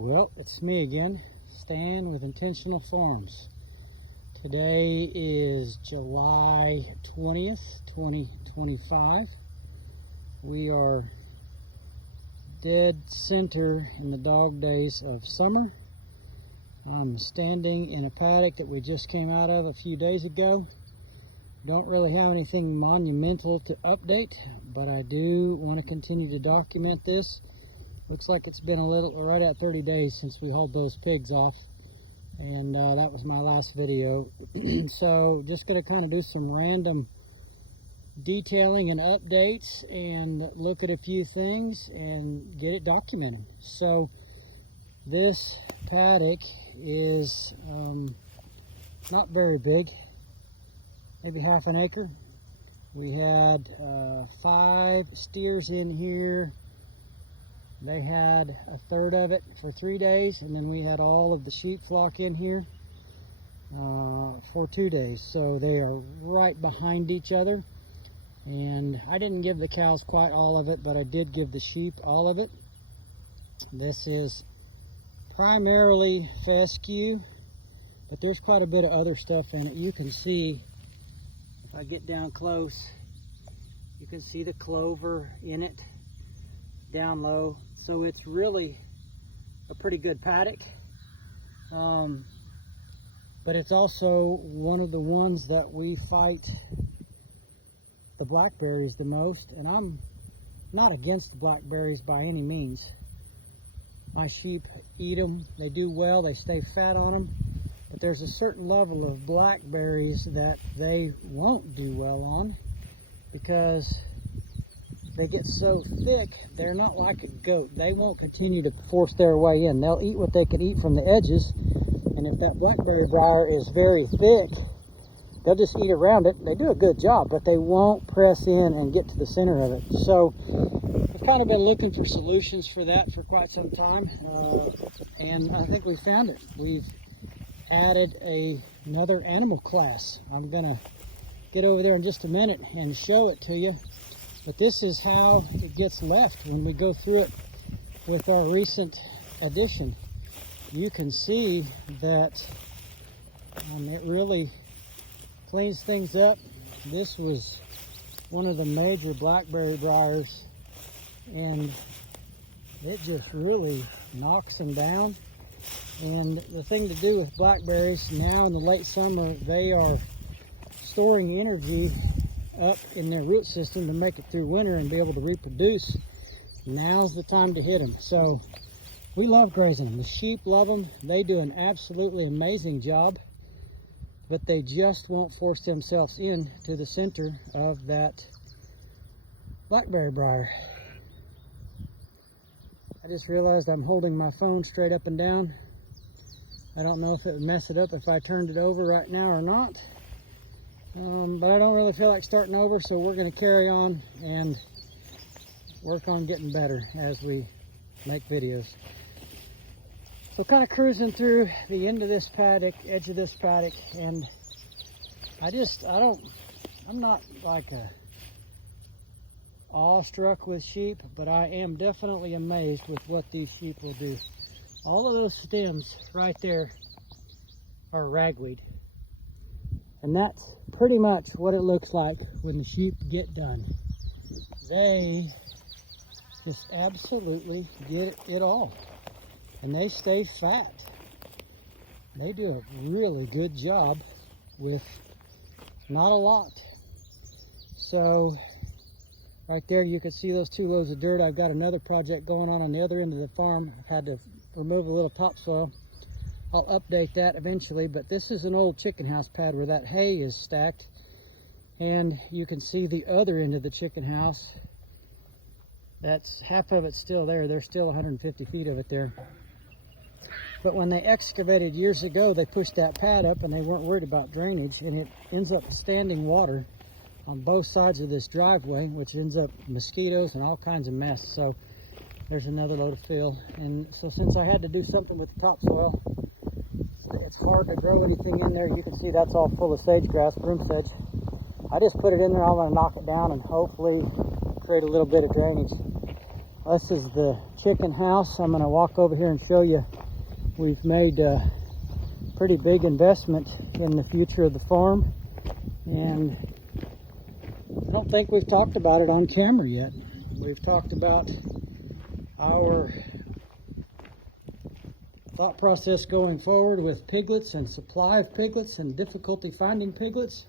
Well, it's me again, Stan with Intentional Farms. Today is July 20th, 2025. We are dead center in the dog days of summer. I'm standing in a paddock that we just came out of a few days ago. Don't really have anything monumental to update, but I do want to continue to document this. Looks like it's been right at 30 days since we hauled those pigs off, and that was my last video. So just going to kind of do some random detailing and updates and look at a few things and get it documented. So this paddock is not very big, maybe half an acre. We had 5 steers in here. They had a third of it for 3 days, and then we had all of the sheep flock in here for 2 days. So they are right behind each other. And I didn't give the cows quite all of it, but I did give the sheep all of it. This is primarily fescue, but there's quite a bit of other stuff in it. You can see, if I get down close, you can see the clover in it down low. So it's really a pretty good paddock, but it's also one of the ones that we fight the blackberries the most. And I'm not against the blackberries by any means. My sheep eat them, they do well, they stay fat on them, but there's a certain level of blackberries that they won't do well on because they get so thick. They're not like a goat. They won't continue to force their way in. They'll eat what they can eat from the edges, and if that blackberry briar is very thick, they'll just eat around it. They do a good job, but they won't press in and get to the center of it. So I've kind of been looking for solutions for that for quite some time, and I think we found it. We've added another animal class. I'm gonna get over there in just a minute and show it to you. But this is how it gets left when we go through it with our recent addition. You can see that it really cleans things up. This was one of the major blackberry briars, and it just really knocks them down. And the thing to do with blackberries now in the late summer, they are storing energy up in their root system to make it through winter and be able to reproduce. Now's the time to hit them. So we love grazing them. The sheep love them. They do an absolutely amazing job, but they just won't force themselves in to the center of that blackberry briar. I just realized I'm holding my phone straight up and down. I don't know if it would mess it up if I turned it over right now or not. But I don't really feel like starting over, so we're going to carry on and work on getting better as we make videos. So kind of cruising through the end of this paddock, edge of this paddock, and I'm not like awestruck with sheep, but I am definitely amazed with what these sheep will do. All of those stems right there are ragweed. And that's pretty much what it looks like when the sheep get done. They just absolutely get it all. And they stay fat. They do a really good job with not a lot. So right there you can see those 2 loads of dirt. I've got another project going on the other end of the farm. I've had to remove a little topsoil. I'll update that eventually, but this is an old chicken house pad where that hay is stacked, and you can see the other end of the chicken house. That's half of it's still there. There's still 150 feet of it there. But when they excavated years ago, they pushed that pad up and they weren't worried about drainage, and it ends up standing water on both sides of this driveway, which ends up mosquitoes and all kinds of mess. So there's another load of fill. And so since I had to do something with the topsoil, it's hard to grow anything in there. You can see that's all full of sage grass, broom sedge. I just put it in there. I'm going to knock it down and hopefully create a little bit of drainage. This is the chicken house. I'm going to walk over here and show you. We've made a pretty big investment in the future of the farm, and I don't think we've talked about it on camera yet. We've talked about our thought process going forward with piglets and supply of piglets and difficulty finding piglets,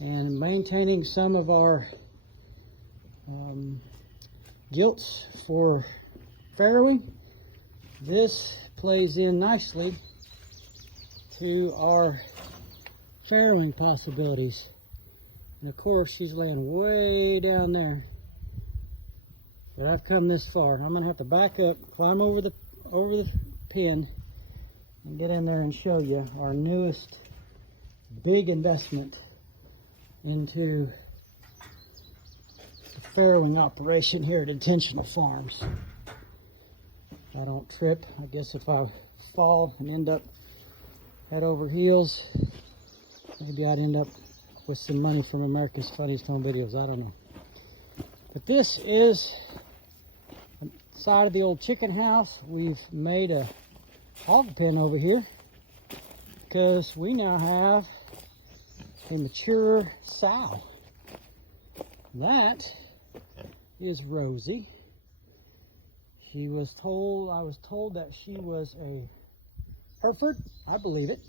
and maintaining some of our gilts for farrowing. This plays in nicely to our farrowing possibilities. And of course, she's laying way down there. But I've come this far. I'm gonna have to back up, climb over the pin, and get in there and show you our newest big investment into the farrowing operation here at Intentional Farms. I don't trip. I guess if I fall and end up head over heels, maybe I'd end up with some money from America's Funniest Home Videos. I don't know. But this is the side of the old chicken house. We've made a hog pen over here because we now have a mature sow. That is Rosie. I was told that she was a Hereford. I believe it.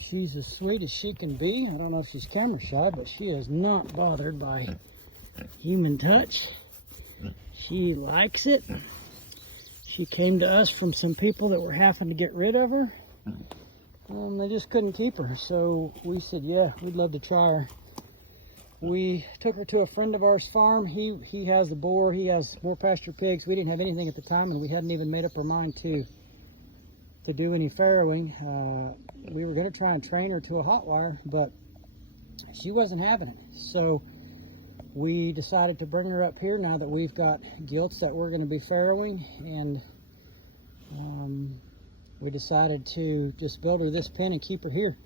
She's as sweet as she can be. I don't know if she's camera shy, but she is not bothered by human touch. She likes it. She came to us from some people that were having to get rid of her. They just couldn't keep her. So we said, yeah, we'd love to try her. We took her to a friend of ours' farm. He has the boar. He has more pasture pigs. We didn't have anything at the time, and we hadn't even made up our mind to do any farrowing. We were going to try and train her to a hot wire, but she wasn't having it. So we decided to bring her up here now that we've got gilts that we're going to be farrowing, and we decided to just build her this pen and keep her here.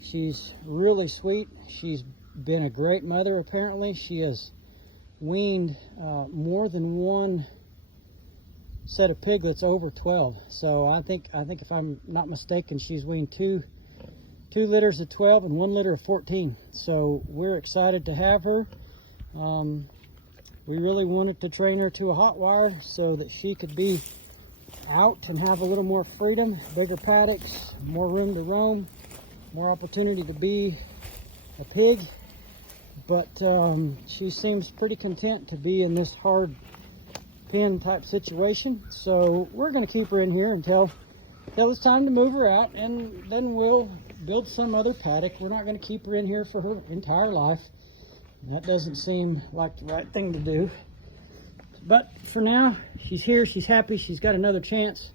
She's really sweet. She's been a great mother, apparently. She has weaned more than one set of piglets over 12. So I think if I'm not mistaken, she's weaned two litters of 12 and 1 litter of 14. So we're excited to have her. We really wanted to train her to a hot wire so that she could be out and have a little more freedom, bigger paddocks, more room to roam, more opportunity to be a pig. But she seems pretty content to be in this hard pen type situation. So we're going to keep her in here until it's time to move her out, and then we'll build some other paddock. We're not going to keep her in here for her entire life. That doesn't seem like the right thing to do. But for now, she's here, she's happy, she's got another chance.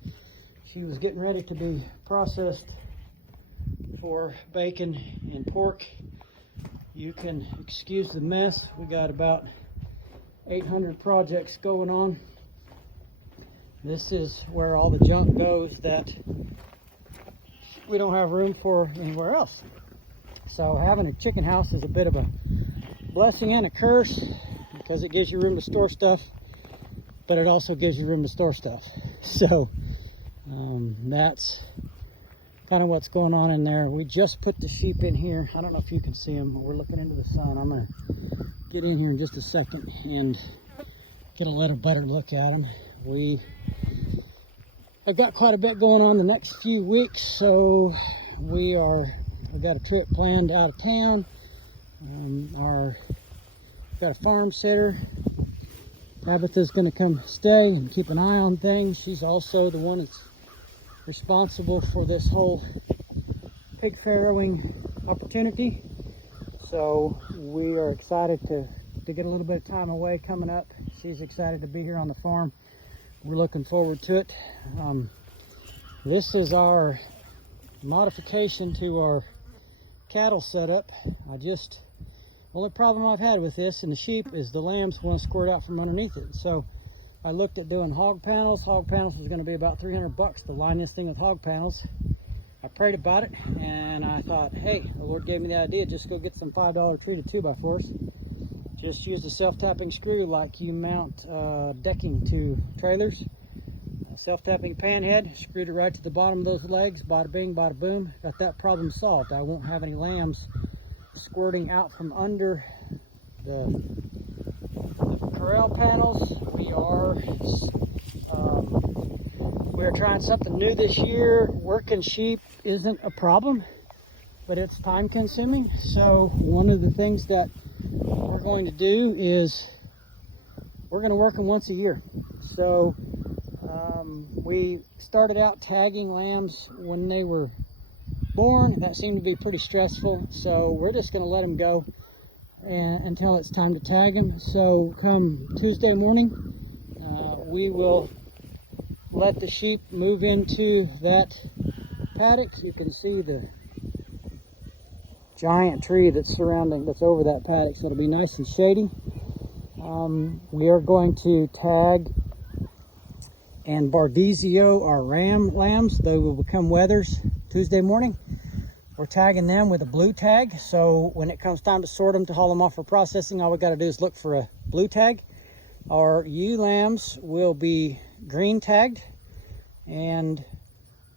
She was getting ready to be processed for bacon and pork. You can excuse the mess. We got about 800 projects going on. This is where all the junk goes that we don't have room for anywhere else. So having a chicken house is a bit of a blessing and a curse, because it gives you room to store stuff, but it also gives you room to store stuff. So that's kind of what's going on in there. We just put the sheep in here. I don't know if you can see them. We're looking into the sun. I'm going to get in here in just a second and get a little better look at them. I've got quite a bit going on the next few weeks, so we've got a trip planned out of town. Got a farm sitter. Tabitha's going to come stay and keep an eye on things. She's also the one that's responsible for this whole pig farrowing opportunity. So we are excited to get a little bit of time away coming up. She's excited to be here on the farm. We're looking forward to it. This is our modification to our cattle setup. Only problem I've had with this and the sheep is the lambs want to squirt out from underneath it. So I looked at doing hog panels. Hog panels is going to be about $300 to line this thing with hog panels. I prayed about it, and I thought, hey, the Lord gave me the idea, just go get some $5 treated 2x4s. Just use a self-tapping screw like you mount decking to trailers. Self-tapping pan head, screwed it right to the bottom of those legs, bada bing, bada boom. Got that problem solved. I won't have any lambs squirting out from under the corral panels. We're trying something new this year. Working sheep isn't a problem, but it's time consuming. So one of the things that we're going to do is we're going to work them once a year. So we started out tagging lambs when they were born. That seemed to be pretty stressful. So we're just going to let them go until it's time to tag them. So come Tuesday morning, we will let the sheep move into that paddock. You can see the giant tree that's over that paddock, so it'll be nice and shady. We are going to tag and Bardizio our ram lambs. They will become wethers Tuesday morning. We're tagging them with a blue tag, so when it comes time to sort them, to haul them off for processing, all we got to do is look for a blue tag. Our ewe lambs will be green tagged, and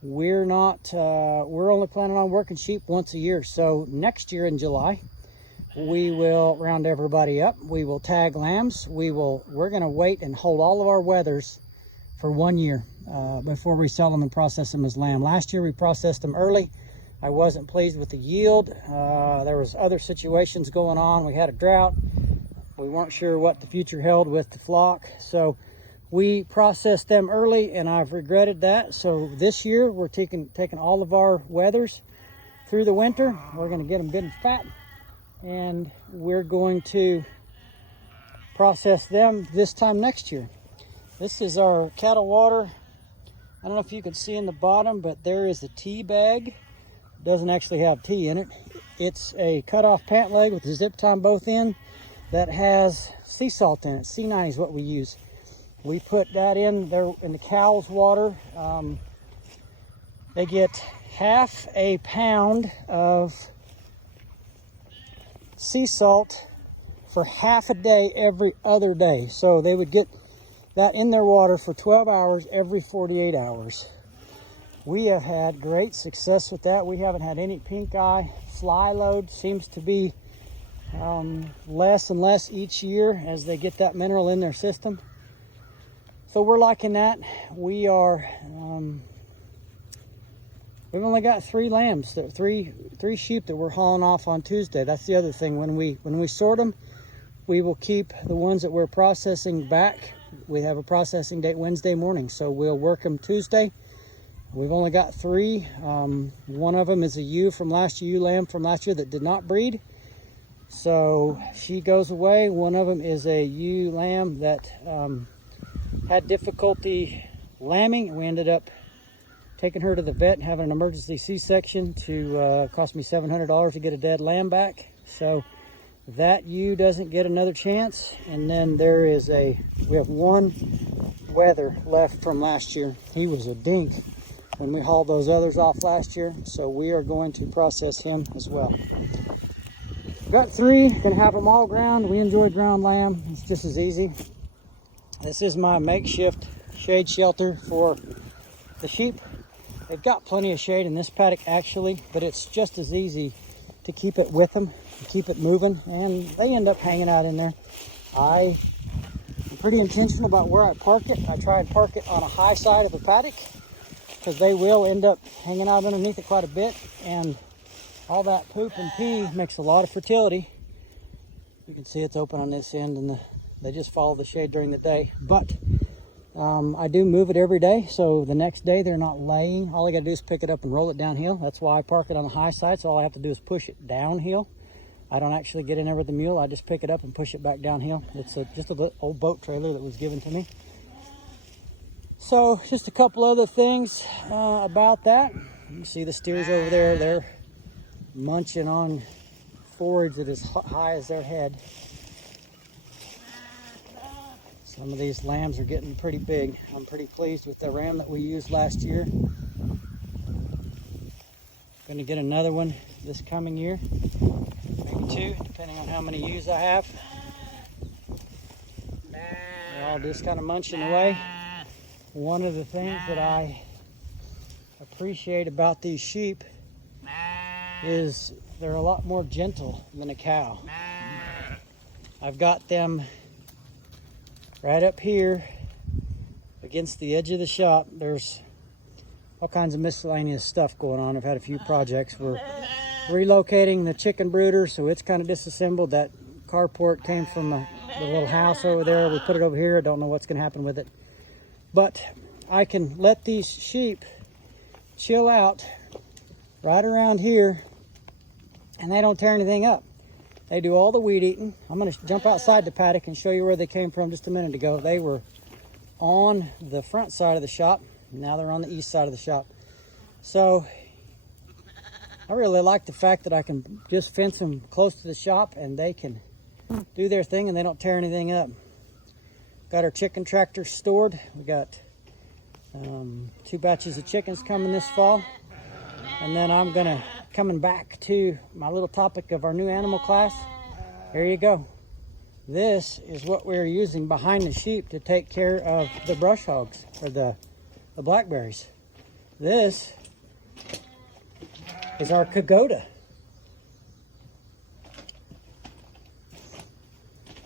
we're only planning on working sheep once a year. So next year in July, we will round everybody up. We will tag lambs. We're going to wait and hold all of our wethers for 1 year before we sell them and process them as lamb. Last year we processed them early. I wasn't pleased with the yield. There was other situations going on. We had a drought. We weren't sure what the future held with the flock. So we processed them early, and I've regretted that. So this year we're taking all of our wethers through the winter. We're going to get them good and fat, and we're going to process them this time next year. This is our cattle water. I don't know if you can see in the bottom, but there is a tea bag. It doesn't actually have tea in it. It's a cut-off pant leg with a zip tie on both ends that has sea salt in it. C90 is what we use. We put that in there in the cow's water. They get half a pound of sea salt for half a day every other day. So they would get that in their water for 12 hours every 48 hours. We have had great success with that. We haven't had any pink eye. Fly load seems to be less and less each year as they get that mineral in their system. So we're liking that. We've only got 3 lambs, three sheep that we're hauling off on Tuesday. That's the other thing. When we sort them, we will keep the ones that we're processing back. We have a processing date Wednesday morning, so we'll work them Tuesday. We've only got 3. One of them is a ewe lamb from last year that did not breed, so she goes away. One of them is a ewe lamb that had difficulty lambing. We ended up taking her to the vet and having an emergency C-section to cost me $700 to get a dead lamb back. So that ewe doesn't get another chance. And then we have 1 wether left from last year. He was a dink when we hauled those others off last year, so we are going to process him as well. Got 3, gonna have them all ground. We enjoy ground lamb. It's just as easy. This is my makeshift shade shelter for the sheep. They've got plenty of shade in this paddock actually, but it's just as easy to keep it with them, to keep it moving, and they end up hanging out in there. I'm pretty intentional about where I park it. I try and park it on a high side of the paddock because they will end up hanging out underneath it quite a bit, and all that poop and pee makes a lot of fertility. You can see it's open on this end, and they just follow the shade during the day. But I do move it every day, so the next day they're not laying. All I got to do is pick it up and roll it downhill. That's why I park it on the high side, so all I have to do is push it downhill. I don't actually get in there with the mule. I just pick it up and push it back downhill. It's just an old boat trailer that was given to me. So just a couple other things about that. You see the steers over there. They're munching on forage that is high as their head. Some of these lambs are getting pretty big. I'm pretty pleased with the ram that we used last year. Going to get another one this coming year, maybe 2, depending on how many ewes I have. all just kind of munching away. One of the things that I appreciate about these sheep is they're a lot more gentle than a cow. I've got them right up here against the edge of the shop. There's all kinds of miscellaneous stuff going on. I've had a few projects. We're relocating the chicken brooder, so it's kind of disassembled. That carport came from the little house over there. We put it over here. I don't know what's going to happen with it. But I can let these sheep chill out right around here, and they don't tear anything up. They do all the weed eating. I'm going to jump outside the paddock and show you where they came from just a minute ago. They were on the front side of the shop. Now they're on the east side of the shop. So I really like the fact that I can just fence them close to the shop and they can do their thing and they don't tear anything up. Got our chicken tractor stored. We got 2 batches of chickens coming this fall. And then I'm coming back to my little topic of our new animal class. Here you go. This is what we're using behind the sheep to take care of the brush hogs, or the blackberries. This is our Kagoda.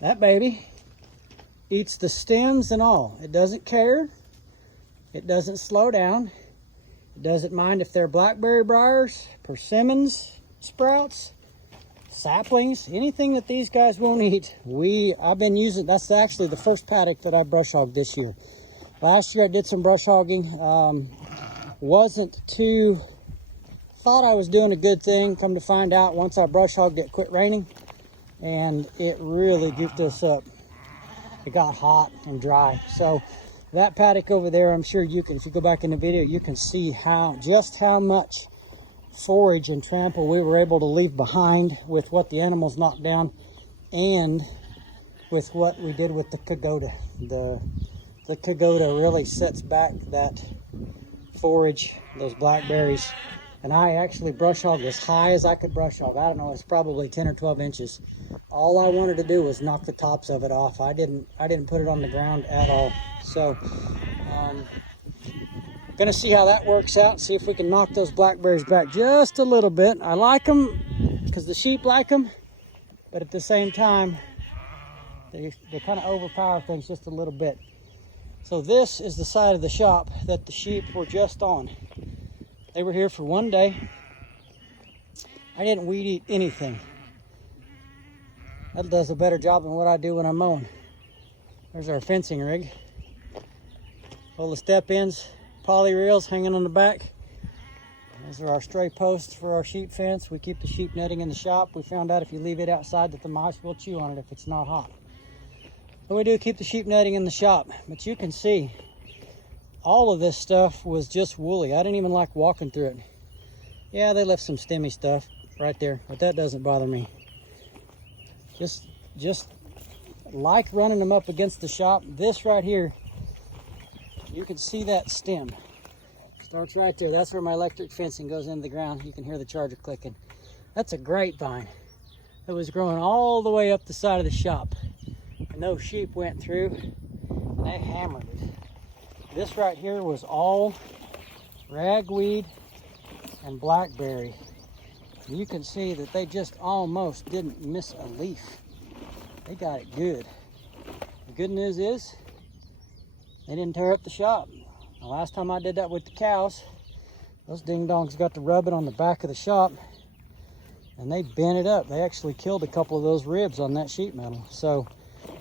That baby eats the stems and all. It doesn't care. It doesn't slow down. It doesn't mind if they're blackberry briars, persimmons, sprouts, saplings, anything that these guys won't eat. I've been using, that's actually the first paddock that I brush hogged this year. Last year I did some brush hogging. Thought I was doing a good thing. Come to find out, once I brush hogged it quit raining and it really goofed us up. It got hot and dry. So that paddock over there, I'm sure you can, if you go back in the video, you can see just how much forage and trample we were able to leave behind with what the animals knocked down and with what we did with the Kagoda. The Kagoda really sets back that forage, those blackberries. And I actually brush hogged as high as I could brush hog. I don't know, it's probably 10 or 12 inches. All I wanted to do was knock the tops of it off. I didn't put it on the ground at all. So, gonna see how that works out. See if we can knock those blackberries back just a little bit. I like them because the sheep like them, but at the same time, they kind of overpower things just a little bit. So this is the side of the shop that the sheep were just on. They were here for one day. I didn't weed eat anything. That does a better job than what I do when I'm mowing. There's our fencing rig. Full of step ins, poly reels hanging on the back. Those are our stray posts for our sheep fence. We keep the sheep netting in the shop. We found out if you leave it outside that the mice will chew on it if it's not hot. So we do keep the sheep netting in the shop. But you can see all of this stuff was just woolly. I didn't even like walking through it. Yeah, they left some stemmy stuff right there, but that doesn't bother me. Just like running them up against the shop. This right here, you can see that stem. Starts right there. That's where my electric fencing goes into the ground. You can hear the charger clicking. That's a grapevine. It was growing all the way up the side of the shop. And those sheep went through and they hammered it. This right here was all ragweed and blackberry. You can see that they just almost didn't miss a leaf. They got it good. The good news is they didn't tear up the shop. The last time I did that with the cows, those ding-dongs got to rub it on the back of the shop and they bent it up. They actually killed a couple of those ribs on that sheet metal. So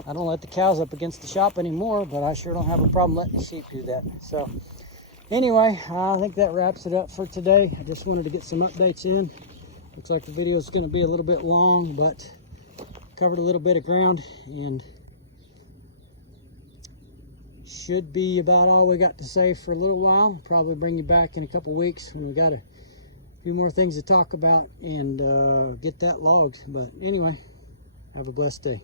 I don't let the cows up against the shop anymore, but I sure don't have a problem letting the sheep do that. So anyway, I think that wraps it up for today. I just wanted to get some updates in. Looks like the video is going to be a little bit long, but covered a little bit of ground and should be about all we got to say for a little while. Probably bring you back in a couple weeks when we got a few more things to talk about and get that logged. But anyway, have a blessed day.